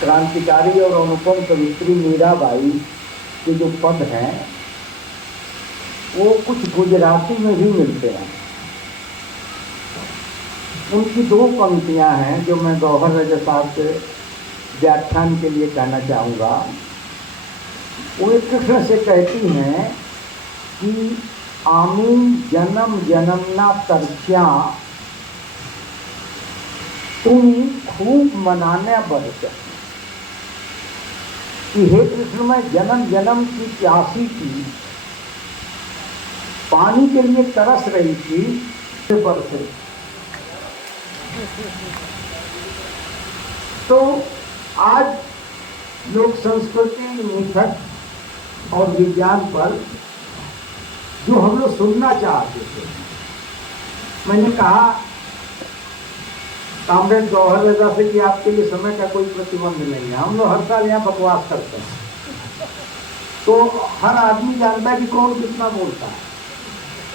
क्रांतिकारी और अनुपम कवित्री मीराबाई के जो पद हैं वो कुछ गुजराती में भी मिलते हैं। उनकी दो पंक्तियां हैं जो मैं गौहर रजा साहब के व्याख्यान के लिए कहना चाहूँगा। वो एक कृष्ण से कहती हैं कि आमी जन्म जन्मना तरस्या तुम खूब मनाने बढ़ कि हे कृष्ण, मैं जन्म जन्म की प्यासी थी, पानी के लिए तरस रही थी पर से। तो आज लोग संस्कृति, मिथक और विज्ञान पर जो हम लोग सुनना चाहते थे, मैंने कहा कामरेड गौहर रजा से कि आपके लिए समय का कोई प्रतिबंध नहीं है, हम लोग हर साल यहाँ बकवास करते हैं, तो हर आदमी जानता है कि कौन कितना बोलता है,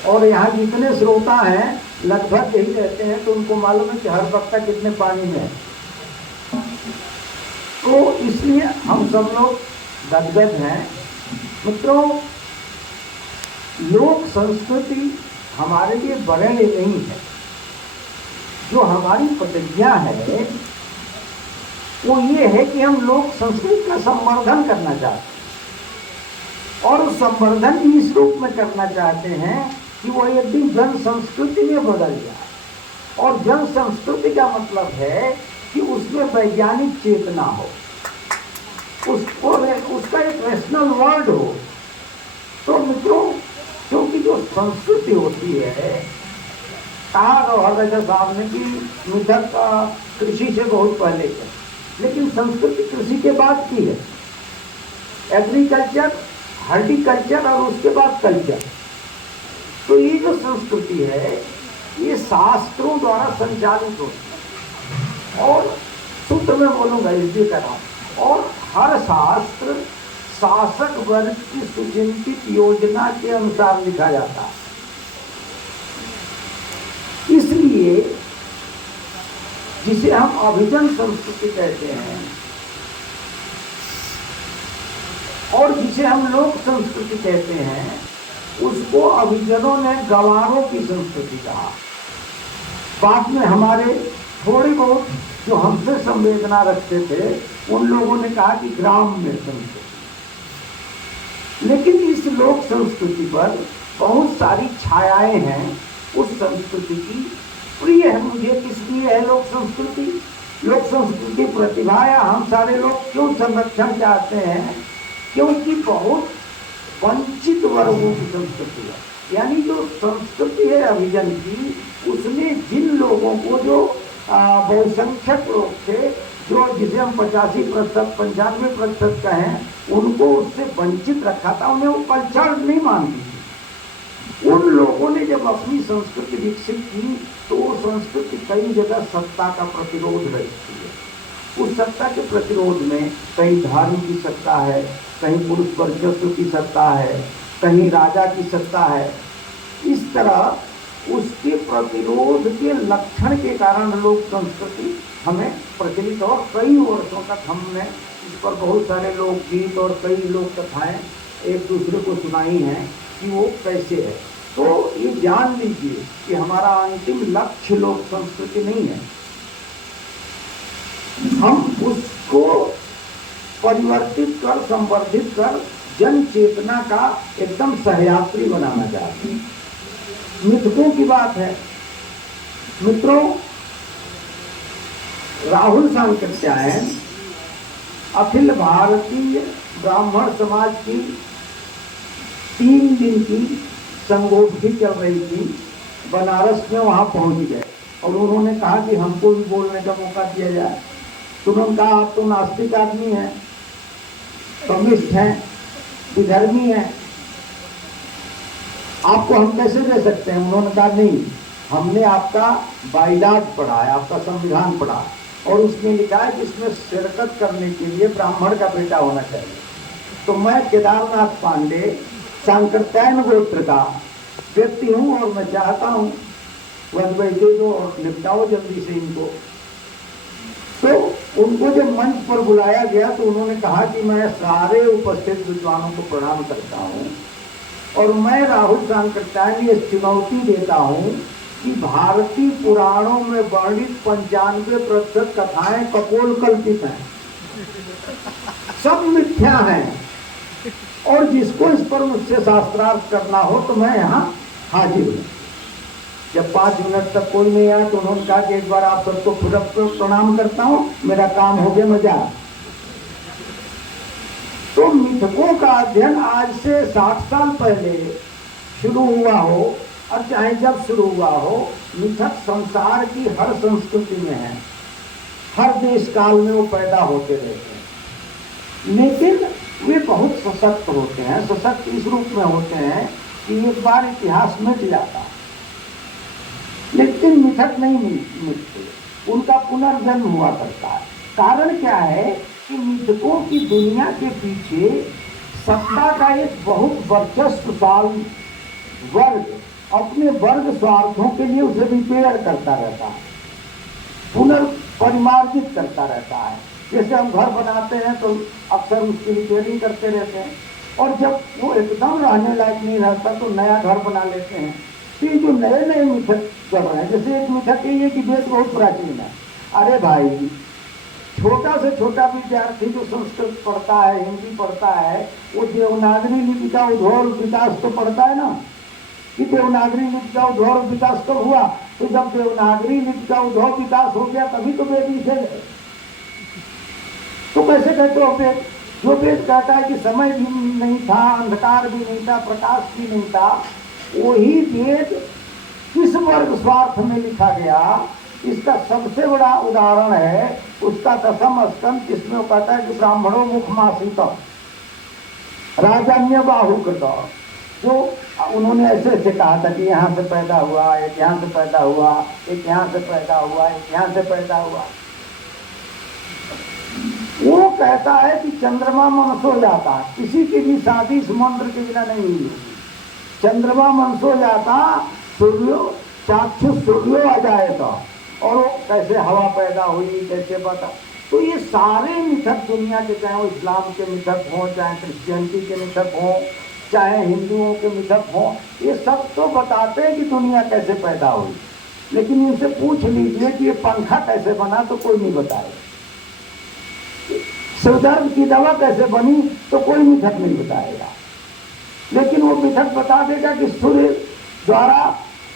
और यहाँ जितने श्रोता हैं लगभग यही रहते हैं, तो उनको मालूम है कि हर वक्ता कितने पानी में है। तो इसलिए हम सब लोग गदगद हैं। मित्रों, लोक संस्कृति हमारे लिए बड़े नहीं है। जो हमारी प्रतिज्ञा है वो ये है कि हम लोक संस्कृति का संवर्धन करना चाहते हैं, और उस संवर्धन भी इस रूप में करना चाहते हैं कि वो एक दिन जन संस्कृति में बदल जाए। और जन संस्कृति का मतलब है कि उसमें वैज्ञानिक चेतना हो, उसका एक रैशनल वर्ड हो। तो मित्रों, क्योंकि जो संस्कृति होती है, कहा गौहर रजा साहब ने कि मिथक कृषि से बहुत पहले है, लेकिन संस्कृति कृषि के बाद की है। एग्रीकल्चर, हॉर्टिकल्चर और उसके बाद कल्चर। तो ये जो संस्कृति है ये शास्त्रों द्वारा संचालित होती है, और सूत्र में बोलूंगा इसलिए कह रहा हूं। और हर शास्त्र शासक वर्ग की सुचिंतित योजना के अनुसार लिखा जाता है। इसलिए जिसे हम अभिजन संस्कृति कहते हैं और जिसे हम लोक संस्कृति कहते हैं, उसको अभिजनों ने गंवारों की संस्कृति कहा। बाद में हमारे थोड़ी बहुत जो हमसे संवेदना रखते थे उन लोगों ने कहा कि ग्राम्य संस्कृति। लेकिन इस लोक संस्कृति पर बहुत सारी छायाएं हैं उस संस्कृति की। प्रिय है मुझे, किस लिए है लोक संस्कृति? लोक संस्कृति प्रतिभा या हम सारे लोग क्यों संरक्षण चाहते हैं? क्योंकि बहुत वंचित वर्गों की संस्कृति है। यानी जो संस्कृति है अभिजन की, उसने जिन लोगों को, जो बहुसंख्यक लोग थे, जो जिसे हम 85% 95% कहें, उनको उससे वंचित रखा था, उन्हें वो कल्चर नहीं मानती थी। उन लोगों ने जब अपनी संस्कृति विकसित की तो वो संस्कृति कई जगह सत्ता का प्रतिरोध रखती है। उस सत्ता के प्रतिरोध में कहीं धर्म की सत्ता है, कहीं पुरुष वर्चस्व की सत्ता है, कहीं राजा की सत्ता है। इस तरह उसके प्रतिरोध के लक्षण के कारण लोक संस्कृति हमें प्रचलित, और कई वर्षों तक हमने इस पर बहुत सारे लोकगीत और कई लोक कथाएं एक दूसरे को सुनाई हैं कि वो कैसे है। तो ये जान लीजिए कि हमारा अंतिम लक्ष्य लोक संस्कृति नहीं है, हम उसको परिवर्तित कर, संवर्धित कर जन चेतना का एकदम सहयात्री बनाना चाहते हैं। मिथकों की बात है मित्रों, राहुल सांकृत्यायन अखिल भारतीय ब्राह्मण समाज की 3 दिन की संगोष्ठी चल रही थी, बनारस में वहां पहुंच गए और उन्होंने कहा कि हमको भी बोलने का मौका दिया जाए। तो उन्होंने कहा आप तो नास्तिक आदमी हैं, कम्युनिस्ट हैं, विधर्मी हैं, आपको हम कैसे दे सकते हैं? उन्होंने कहा नहीं, हमने आपका बाइलाट पढ़ा है, आपका संविधान पढ़ा है, और उसमें लिखा है कि इसमें शिरकत करने के लिए ब्राह्मण का बेटा होना चाहिए। तो मैं केदारनाथ पांडे सांकृत्यायन गोत्र का व्यक्ति हूँ और मैं चाहता हूँ वह दे दो और निपटाओ जल्दी से इनको। तो उनको जब मंच पर बुलाया गया तो उन्होंने कहा कि मैं सारे उपस्थित विद्वानों को प्रणाम करता हूँ और मैं राहुल सांकृत्यायन ये चुनौती देता हूँ कि भारतीय पुराणों में वर्णित 95% कथाएं कपोल कल्पित हैं, सब मिथ्या हैं, और जिसको इस पर मुझसे शास्त्रार्थ करना हो तो मैं यहाँ हाजिर हूँ। जब 5 मिनट तक कोई नहीं आया तो उन्होंने कहा कि एक बार आप सबको फिर प्रणाम करता हूँ, मेरा काम हो गया, मजा। तो मिथकों का अध्ययन आज से 60 साल पहले शुरू हुआ हो और चाहे जब शुरू हुआ हो, मिथक संसार की हर संस्कृति में है, हर देश काल में वो पैदा होते रहते हैं, लेकिन वे बहुत सशक्त होते हैं। सशक्त इस रूप में होते हैं कि एक बार इतिहास मिट जाता, लेकिन मिथक नहीं मिटते, उनका पुनर्जन्म हुआ करता है। कारण क्या है कि मिथकों की दुनिया के पीछे सत्ता का एक बहुत वर्चस्वशाली वर्ग अपने वर्ग स्वार्थों के लिए उसे रिपेयर करता रहता है, पुनर्परिमार्जित करता रहता है। जैसे हम घर बनाते हैं तो अक्सर उसकी रिपेयरिंग करते रहते हैं, और जब वो एकदम रहने लायक नहीं रहता तो नया घर बना लेते हैं। तो ये जो नए नए मिथक चल रहे हैं, जैसे एक मिथक ये है कि वेद बहुत प्राचीन है। अरे भाई, छोटा से छोटा विद्यार्थी जो संस्कृत पढ़ता है, हिंदी पढ़ता है, वो देवनागरी लिपि का उद्भव विकास तो पढ़ता है ना, कि देवनागरी लिपि का उद्भव विकास कब हुआ? तो जब देवनागरी लिपि का उद्भव विकास हो गया तभी तो वेद लिखे गए। तो कैसे कहते हो वेद? जो वेद कहता है कि समय भी नहीं था, अंधकार भी नहीं था, प्रकाश भी नहीं था, वही वेद किस वर्ग स्वार्थ में लिखा गया, इसका सबसे बड़ा उदाहरण है उसका 10वां स्कंद, जिसमें वो कहता है कि ब्राह्मणों मुखमासित राजन्य बाहुकृत। जो उन्होंने ऐसे ऐसे कहा था कि यहाँ से पैदा हुआ, एक यहाँ से पैदा हुआ, एक यहाँ से पैदा हुआ, एक यहाँ से पैदा हुआ। वो कहता है कि चंद्रमा मनस हो जाता, किसी की भी शादी इस मंत्र के बिना नहीं हुई। चंद्रमा मनस हो जाता, सूर्यो चाक्षु सूर्यो आ जाएगा, और वो कैसे हवा पैदा हुई, कैसे पता। तो ये सारे मिथक दुनिया के, चाहे वो इस्लाम के मिथक हों, चाहे क्रिश्चियनिटी के मिथक हों, चाहे हिंदुओं के मिथक हों, ये सब तो बताते हैं कि दुनिया कैसे पैदा हुई। लेकिन इनसे पूछ लीजिए कि ये पंखा कैसे बना तो कोई नहीं बताएगा, सिरदर्द की दवा कैसे बनी तो कोई मिथक नहीं बताएगा। लेकिन वो मिथक बता देगा कि सूर्य द्वारा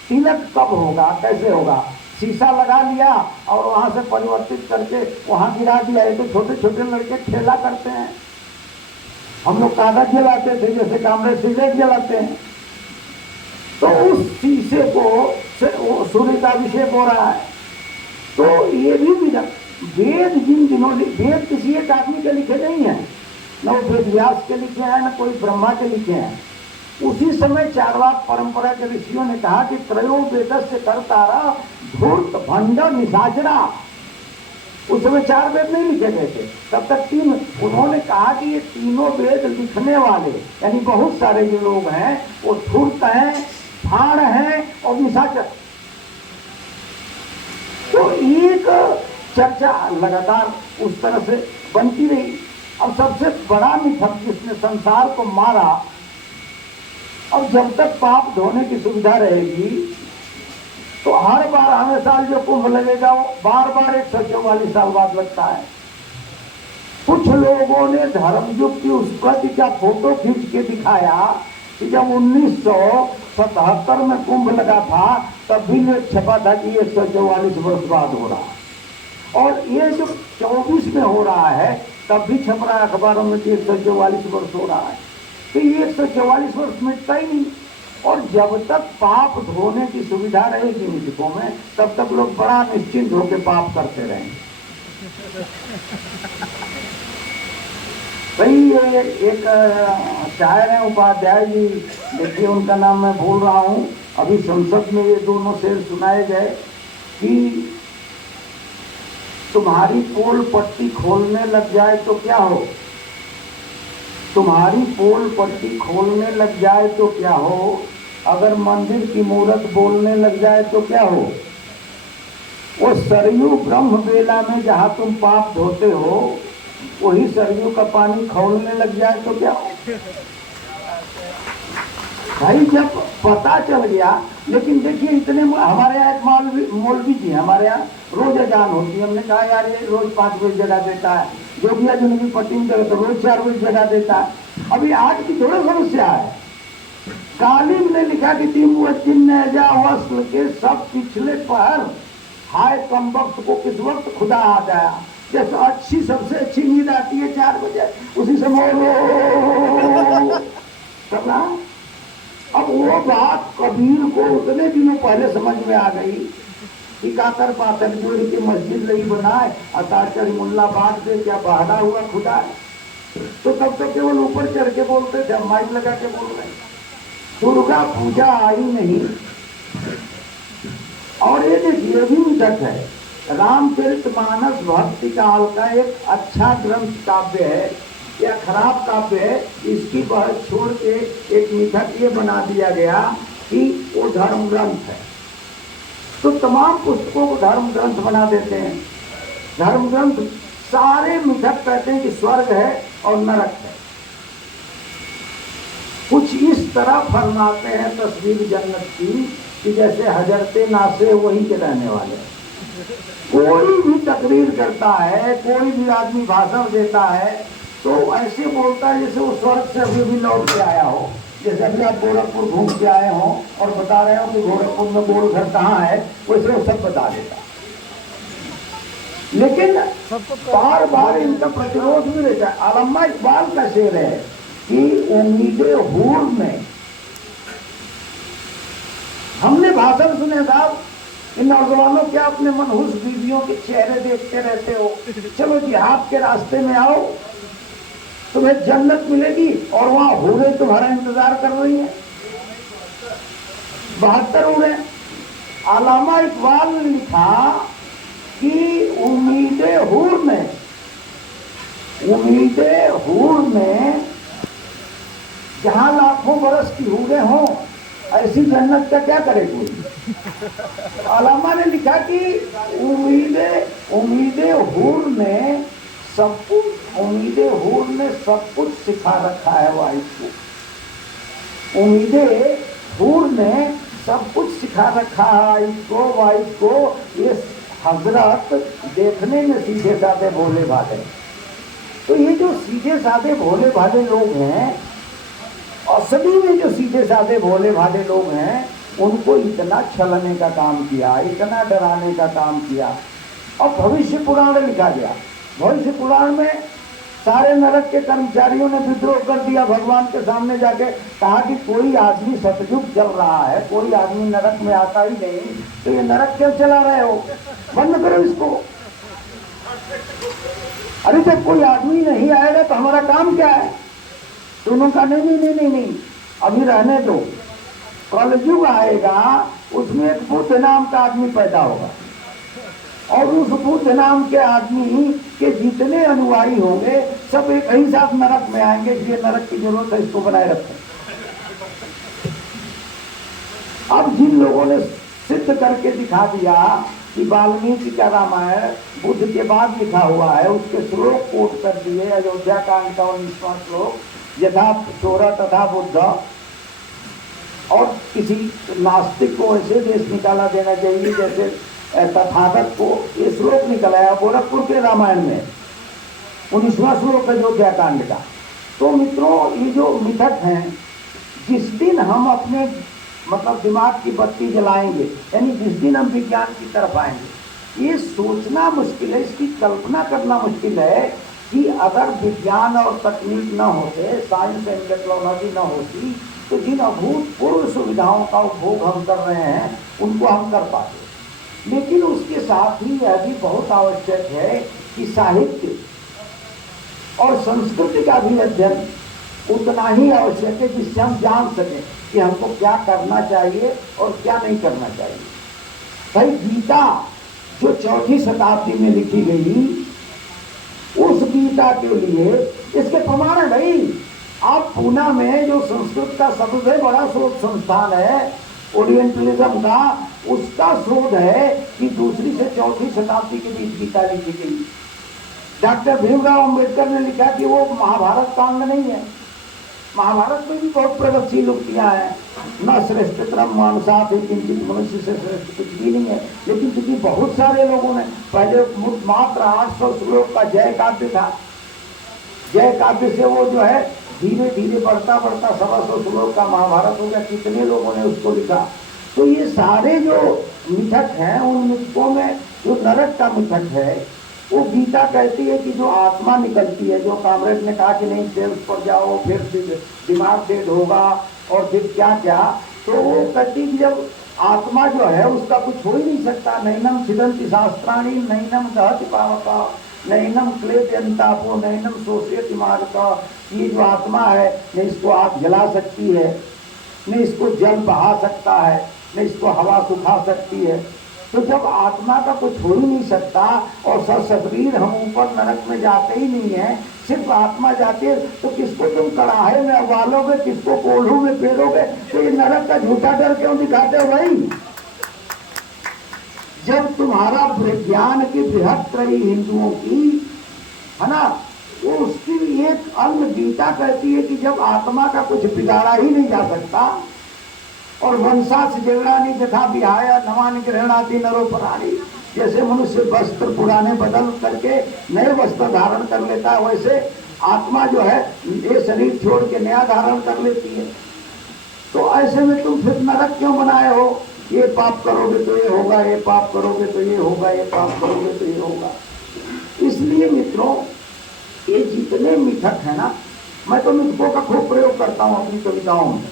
तिलक कब होगा, कैसे होगा। शीशा लगा लिया और वहां से परिवर्तित करके वहां गिरा दिया। ये तो छोटे छोटे लड़के खेला करते हैं। हम लोग कागज जलाते थे, जैसे कामरेड सिगरेट जलाते हैं, तो उस शीशे को सूर्य का अभिषेक हो रहा है। तो ये भी वेद जिन दिनों, वेद किसी एक आदमी के लिखे नहीं है, न वो वेद व्यास के लिखे हैं, न कोई ब्रह्मा के लिखे हैं। उसी समय चारवाक परंपरा के ऋषियों ने कहा कि त्रयो वेदस्य कर्तारा धूर्त भंड निशाचरा। उस समय 4 वेद नहीं लिखे गए थे, तब तक 3। उन्होंने कहा कि ये तीनों वेद लिखने वाले यानी बहुत सारे जो लोग हैं वो धूर्त हैं, फाड़ हैं और निशाचर। तो एक चर्चा लगातार उस तरह से बनती रही। अब सबसे बड़ा मिथक जिसने संसार को मारा, और जब तक पाप धोने की सुविधा रहेगी तो हर बार हमें साल जो कुंभ लगेगा वो बार बार 144 साल बाद लगता है। कुछ लोगों ने धर्मयुग की उस प्रति का फोटो खींच के दिखाया कि जब 1977 में कुंभ लगा था तब भी लेख छपा था कि 144 वर्ष बाद हो रहा, और ये जो 24 में हो रहा है तब भी छप रहा है अखबारों में कि 144 वर्ष हो रहा है। तो ये 144 वर्ष मिटता ही नहीं। और जब तक पाप धोने की सुविधा रहेगी मिथकों में, तब तक लोग बड़ा निश्चिंत होकर पाप करते रहेंगे। भाई एक शायर है उपाध्याय जी, देखिए उनका नाम मैं भूल रहा हूँ, अभी संसद में ये दोनों शेर सुनाए गए कि तुम्हारी पोल पट्टी खोलने लग जाए तो क्या हो, तुम्हारी पोल पट्टी खोलने लग जाए तो क्या हो, अगर मंदिर की मूरत बोलने लग जाए तो क्या हो। वो सरयू ब्रह्म बेला में जहाँ तुम पाप धोते हो, वही सरयू का पानी खौलने लग जाए तो क्या हो? भाई जब पता चल गया। लेकिन देखिए इतने हमारे यहाँ एक मौलवी जी हमारे यहाँ रोज अजान होती है। हमने कहा यार ये रोज 5 बजे जगह देता है, जोगिया जो नबी पट्टी करे तो रोज 4 बजे जगह देता है। अभी आज की थोड़ी समस्या है। कालिम ने लिखा कि वस्ल के सब पिछले पहर हाय कम वक्त को किस वक्त खुदा आ जाया। जैसे अच्छी सबसे अच्छी नींद आती है 4 बजे, उसी समय करना। अब वो बात कबीर को उतने दिनों पहले समझ में आ गई कि कातर पातर जोड़ की मस्जिद नहीं बनाए, अताचर मुल्ला बांट दे, क्या बहाना हुआ खुदा है। तो तब तक केवल ऊपर चढ़ के बोलते थे, माइक लगा के बोल रहे। दुर्गा पूजा आई नहीं। और ये देखिए भी मिथक है। रामचरितमानस भक्ति काल का एक अच्छा ग्रंथ काव्य है या खराब काव्य है, इसकी बहस छोड़ के एक मिथक ये बना दिया गया कि वो धर्म ग्रंथ है। तो तमाम पुस्तकों को धर्म ग्रंथ बना देते हैं। धर्म ग्रंथ सारे मिथक कहते हैं कि स्वर्ग है और नरक है। कुछ इस तरह फरमाते हैं तस्वीर जन्नत की कि जैसे हजरते नासे वही के रहने वाले। कोई भी तकरीर करता है, कोई भी आदमी भाषण देता है तो ऐसे बोलता है जैसे वो स्वर्ग से अभी भी लौट के आया हो। जैसे अभी आप गोरखपुर घूम के आए हो और बता रहे हो कि गोरखपुर में गोलघर कहाँ है, वैसे वो सब बता देता। लेकिन बार बार इनका प्रतिरोध भी रहता है। अल्लामा इकबाल का शेर है कि उम्मीदे हूर में, हमने भाषण सुने साहब, इन नौजवानों क्या अपने मनहूस बीवियों के चेहरे देखते रहते हो, चलो जिहाद के रास्ते में आओ, तुम्हें जन्नत मिलेगी और वहां हूरें तुम्हारा इंतजार कर रही है। 72 हूरें। अल्लामा इकबाल ने लिखा कि उम्मीदे हूर में जहां लाखों बरस की हूरें हों, ऐसी जन्नत का क्या करे कोई। अल्लामा ने लिखा कि उम्मीदे हूर ने सब कुछ सिखा रखा है वाइफ को। उम्मीदे हूर ने सब कुछ सिखा रखा है वाइफ को। ये हजरत देखने में सीधे साधे भोले भाले, तो ये जो सीधे साधे भोले भाले लोग हैं, असली में जो सीधे साधे भोले भाले लोग हैं, उनको इतना छलने का काम किया, इतना डराने का काम किया। और भविष्य पुराण लिखा गया। भविष्य पुराण में सारे नरक के कर्मचारियों ने विद्रोह कर दिया। भगवान के सामने जाके कहा कि कोई आदमी सतयुग चल रहा है, कोई आदमी नरक में आता ही नहीं, तो ये नरक क्यों चला रहे हो, बंद करो इसको। अरे जब कोई आदमी नहीं आएगा तो हमारा काम क्या है। तो उन्होंने कहा नहीं, अभी रहने दो, कलयुग आएगा, उसमें एक बुद्ध नाम का आदमी पैदा होगा और उस बुद्ध नाम के आदमी के जितने अनुयायी होंगे सब एक ही साथ नरक में आएंगे। ये नरक की जरूरत है, इसको बनाए रखें। अब जिन लोगों ने सिद्ध करके दिखा दिया कि वाल्मीकि का रामायण बुद्ध के बाद लिखा हुआ है, उसके श्लोक कोट कर दिए, अयोध्या कांड का 19वां श्लोक, यथा चोरा तथा बुद्ध, और किसी नास्तिक को ऐसे देश निकाला देना चाहिए जैसे तथागत को ये श्लोक निकलाया गोरखपुर के रामायण में 19वां श्लोक अयोध्या कांड का। तो मित्रों, ये जो मिथक हैं, जिस दिन हम अपने मतलब दिमाग की बत्ती जलाएंगे, यानी जिस दिन हम विज्ञान की तरफ आएंगे, ये सोचना मुश्किल है, इसकी कल्पना करना मुश्किल है कि अगर विज्ञान और तकनीक न होते, साइंस एंड टेक्नोलॉजी न होती, तो जिन अभूतपूर्व सुविधाओं का उपभोग हम कर रहे हैं उनको हम कर पाते। लेकिन उसके साथ ही यह भी बहुत आवश्यक है कि साहित्य और संस्कृति का भी अध्ययन उतना ही आवश्यक है, जिससे हम जान सकें कि हमको क्या करना चाहिए और क्या नहीं करना चाहिए। भाई गीता जो 4वीं शताब्दी में लिखी गई, उस गीता के लिए इसके प्रमाण है। भाई आप पूना में जो संस्कृत का सबसे बड़ा शोध संस्थान है, ओरिएंटलिज्म का, उसका शोध है कि दूसरी से चौथी शताब्दी के बीच गीता लिखी गई। डॉक्टर भीमराव अंबेडकर ने लिखा कि वो महाभारत का अंग नहीं है। महाभारत में भी बहुत प्रगतिशील उक्तियां हैं, न श्रेष्ठतरम मानुषात् किंचित, मनुष्य से श्रेष्ठ कुछ भी नहीं है। लेकिन क्योंकि बहुत सारे लोगों ने पहले मात्र 800 श्लोक का जय काव्य था, जय काव्य से वो जो है धीरे धीरे बढ़ता बढ़ता 125 श्लोक का महाभारत हो गया। कितने लोगों ने उसको लिखा। तो ये सारे जो मिथक हैं, उन मिथकों में जो नरक का मिथक है, वो गीता कहती है कि जो आत्मा निकलती है, जो कामरेड ने कहा कि नहीं सेल्स पर जाओ फिर दिमाग डेड होगा और फिर क्या क्या, तो वो कहती है कि जब आत्मा जो है उसका कुछ हो ही नहीं सकता। नैनम छिदन्ति शास्त्राणि नैनम दहति पावका नैनम क्लेदयन्तापो नैनम शोषयति मारुता। ये जो आत्मा है, न इसको आग जला सकती है, न इसको जल बहा सकता है, न इसको हवा सुखा सकती है। तो जब आत्मा का कुछ हो ही नहीं सकता और सशरीर हम ऊपर नरक में जाते ही नहीं है, सिर्फ आत्मा जाती है, तो किसको तुम कड़ाहे में उबालोगे, किसको कोल्हू में पेरोगे? तो ये नरक का झूठा डर क्यों दिखाते हो भाई? जब तुम्हारा ज्ञान की बृहत रही हिंदुओं की है ना, वो उसकी एक अंग गीता कहती है कि जब आत्मा का कुछ बिगाड़ा ही नहीं जा सकता, और वंशास जगरानी तथा विहाया नवान ग्रहणाती नरोपराणी, जैसे मनुष्य वस्त्र पुराने बदल करके नए वस्त्र धारण कर लेता है, वैसे आत्मा जो है ये शरीर छोड़ के नया धारण कर लेती है। तो ऐसे में तुम फिर नरक क्यों बनाए हो? ये पाप करोगे तो ये होगा, ये पाप करोगे तो ये होगा, ये पाप करोगे तो ये होगा। इसलिए मित्रों, ये जितने मिथक है ना, मैं तो मिथकों का खूब प्रयोग करता हूँ अपनी कविताओं में,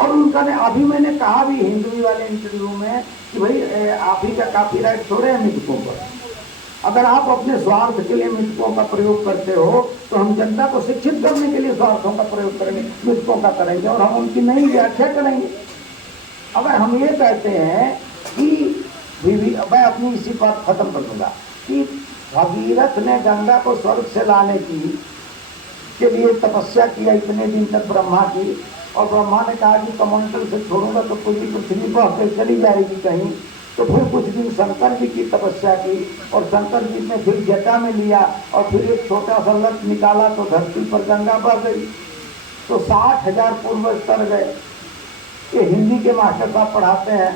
और उनका ने अभी मैंने कहा भी हिंदवी वाले इंटरव्यू में कि भाई आप ही का कॉपीराइट थोड़े हैं मिथकों पर। अगर आप अपने स्वार्थ के लिए मिथकों का प्रयोग करते हो, तो हम जनता को शिक्षित करने के लिए स्वार्थों का प्रयोग करेंगे, मिथकों का करेंगे, और हम उनकी नई व्याख्या करेंगे। अगर हम ये कहते हैं कि मैं अपनी इसी बात खत्म कर दूंगा कि भगीरथ ने गंगा को स्वर्ग से लाने के लिए तपस्या किया इतने दिन तक ब्रह्मा की, और ब्रह्मा ने कहा कि कमंडल से छोड़ूंगा तो पूरी पृथ्वी बह के चली जाएगी कहीं। तो फिर कुछ दिन शंकर जी की तपस्या की, और शंकर जी ने फिर जटा में लिया, और फिर एक छोटा सा लट निकाला तो धरती पर गंगा बह गई। तो 60,000 पूर्वज तर गए। ये हिंदी के मास्टर साहब पढ़ाते हैं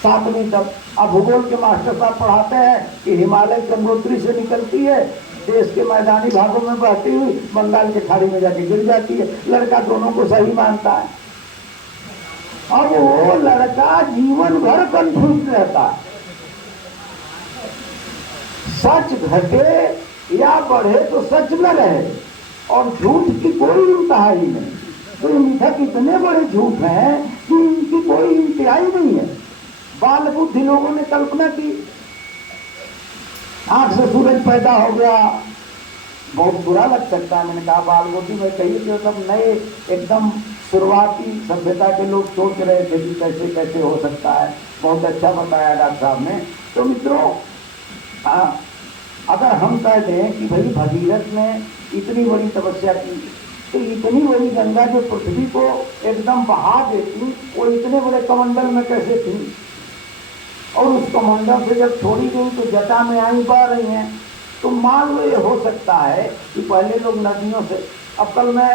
7वीं तक। अब भूगोल के मास्टर साहब पढ़ाते हैं कि हिमालय गंगोत्री से निकलती है, देश के मैदानी भागों में बहती हुई बंगाल के खाड़ी में जाके गिर जाती है। लड़का दोनों को सही मानता है। अब वो लड़का जीवन भर कंफ्यूज रहता है। सच घटे या बढ़े तो सच में रहे, और झूठ की कोई इंतहा ही नहीं। तो ये मिथक इतने बड़े झूठ हैं कि इनकी कोई इंतहा ही नहीं है। बाल बुद्धि लोगों ने कल्पना की, आंख से सूरज पैदा हो गया, बहुत बुरा लग सकता है। मैंने कहा बाल बुद्धि में कही तो सब नए एकदम शुरुआती सभ्यता के लोग सोच रहे थे कि कैसे कैसे हो सकता है। बहुत अच्छा बताया डॉक्टर साहब ने। तो मित्रों, अगर हम कह दें कि भाई भगीरथ ने इतनी बड़ी तपस्या की, तो इतनी बड़ी गंगा जो पृथ्वी को एकदम बहा देती, वो इतने बड़े कमंडल में कैसे थी? और उस कमंडल से जब छोड़ी गई तो जटा में आई पा रही हैं। तो मान लो ये हो सकता है कि पहले लोग नदियों से, अब कल मैं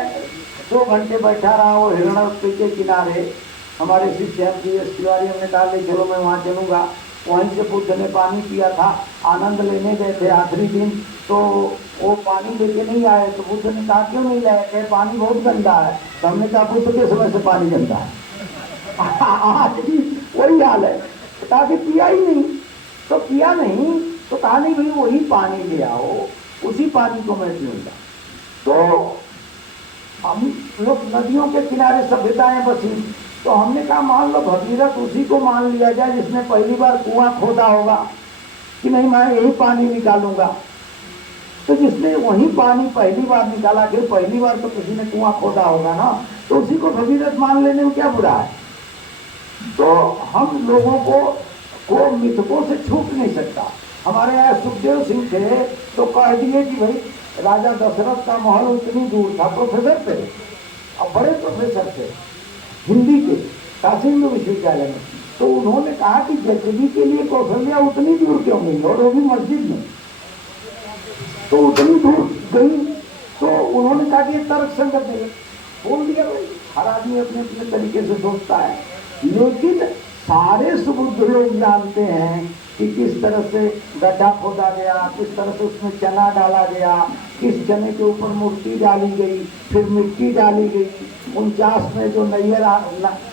2 घंटे बैठा रहा हूँ हिरण्यवती के किनारे, हमारे शिष्य तिवारी, हमने कहा ले चलो मैं वहाँ चलूँगा। वहीं से बुद्ध ने पानी पिया था, आनंद लेने गए थे आखिरी दिन, तो वो पानी लेके नहीं आए। तो बुद्ध ने कहा क्यों नहीं लाए? कहे पानी बहुत गंदा है। तो हमने कहा बुद्ध के समय से पानी गंदा है। आज भी वही हाल है, कहा कि पिया ही नहीं। तो पिया नहीं तो कहा नहीं भाई वही पानी ले आओ, उसी पानी को मैं पीऊँगा। तो हम लोग नदियों के किनारे सभ्यताएं बसी। तो हमने कहा मान लो भगीरथ उसी को मान लिया जाए जिसने पहली बार कुआं खोदा होगा कि नहीं मैं यही पानी निकालूंगा। तो जिसने वही पानी पहली बार निकाला, कि पहली बार तो किसी ने कुआं खोदा होगा ना, तो उसी को भगीरथ मान लेने में क्या बुरा है? तो हम लोगों को मिथकों से छूट नहीं सकता। हमारे यहाँ सुखदेव सिंह थे तो कह दिए कि भाई राजा दशरथ का महल इतनी दूर था, प्रोफेसर थे, अब बड़े प्रोफेसर थे हिंदी के, काशी हिंदू विश्वविद्यालय में। तो उन्होंने कहा कि जचगी के लिए कौशल्या उतनी दूर क्यों गई, और वो भी मस्जिद में, तो उतनी दूर गई। तो उन्होंने कहा कि ये तर्क संगत नहीं है। बोल दिया भाई, हर आदमी अपने अपने तरीके से सोचता है, लेकिन सारे सुबुद्ध लोग जानते हैं कि किस तरह से गड्ढा खोदा गया, किस तरह से उसमें चना डाला गया, किस चने के ऊपर मूर्ति डाली गई, फिर मिट्टी डाली गई। 49 में जो नैयर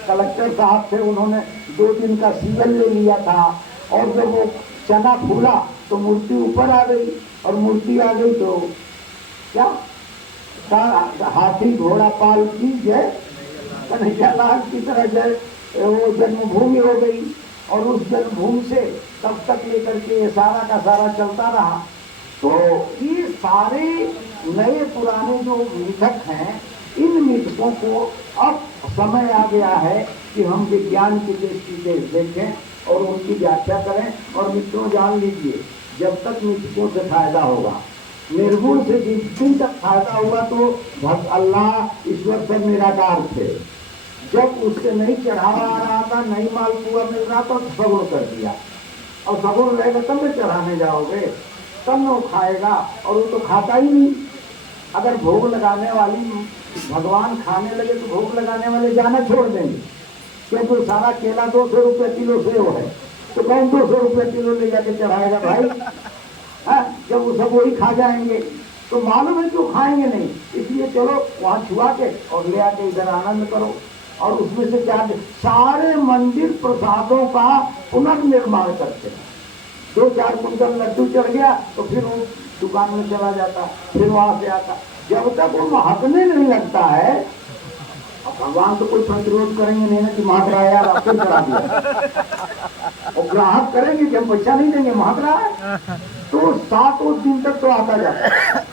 कलेक्टर साहब थे, उन्होंने 2 दिन का सीजन ले लिया था, और जब वो चना फूला तो मूर्ति ऊपर आ गई, और मूर्ति आ गई तो क्या, हाथी घोड़ा पाल की जय, कन्हैया लाल की तरह जय, वो जन्मभूमि हो गई। और उस जन्मभूमि से तब तक लेकर के ये सारा का सारा चलता रहा। तो ये सारे नए पुराने जो मिथक हैं, इन मिथकों को अब समय आ गया है कि हम विज्ञान की दृष्टि से देखें और उनकी व्याख्या करें। और मित्रों जान लीजिए, जब तक मिथकों से फायदा होगा, निर्गुण से जिस दिन तक फायदा हुआ तो अल्लाह ईश्वर सब निराकार थे। जब उससे नहीं चढ़ावा आ रहा था, नहीं मालपुआ मिल रहा तो सगुण कर दिया, और सगुण रहेगा तब में चढ़ाने जाओगे, तब में वो खाएगा, और वो तो खाता ही नहीं। अगर भोग लगाने वाली भगवान खाने लगे तो भोग लगाने वाले जाना छोड़ देंगे, क्योंकि सारा केला 200 रुपये किलो सेव है, तो कौन 200 रुपये किलो ले जाके चढ़ाएगा भाई? जब वो सब वही खा जाएंगे तो मालूम है क्यों खाएंगे नहीं। इसलिए चलो वहाँ छुआ के और ले आके इधर आनंद करो। और उसमें से क्या, सारे मंदिर प्रसादों का पुनर्निर्माण करते हैं। 2-4 कुंटल लड्डू चढ़ गया तो फिर वो दुकान में चला जाता, फिर वहां से आता। जब तक वो महकने नहीं लगता है, और भगवान तो कोई प्रतिरोध करेंगे नहीं ना कि महक रहा है यार, आपको चढ़ा दिया। और ग्राहक करेंगे कि हम पैसा नहीं देंगे, महक रहा है, तो 7 दिन तक तो आता जाता है।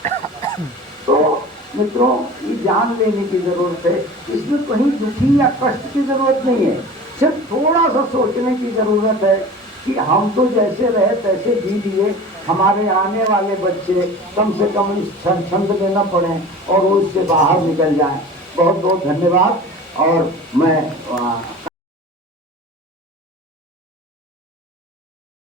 तो मित्रों, ये जान लेने की जरूरत है, इसमें कहीं दुखी या कष्ट की जरूरत नहीं है, सिर्फ थोड़ा सा सोचने की जरूरत है कि हम तो जैसे रहे तैसे जी लिए, हमारे आने वाले बच्चे कम से कम इस छंद में न पड़े और वो इससे बाहर निकल जाएं। बहुत बहुत धन्यवाद। और मैं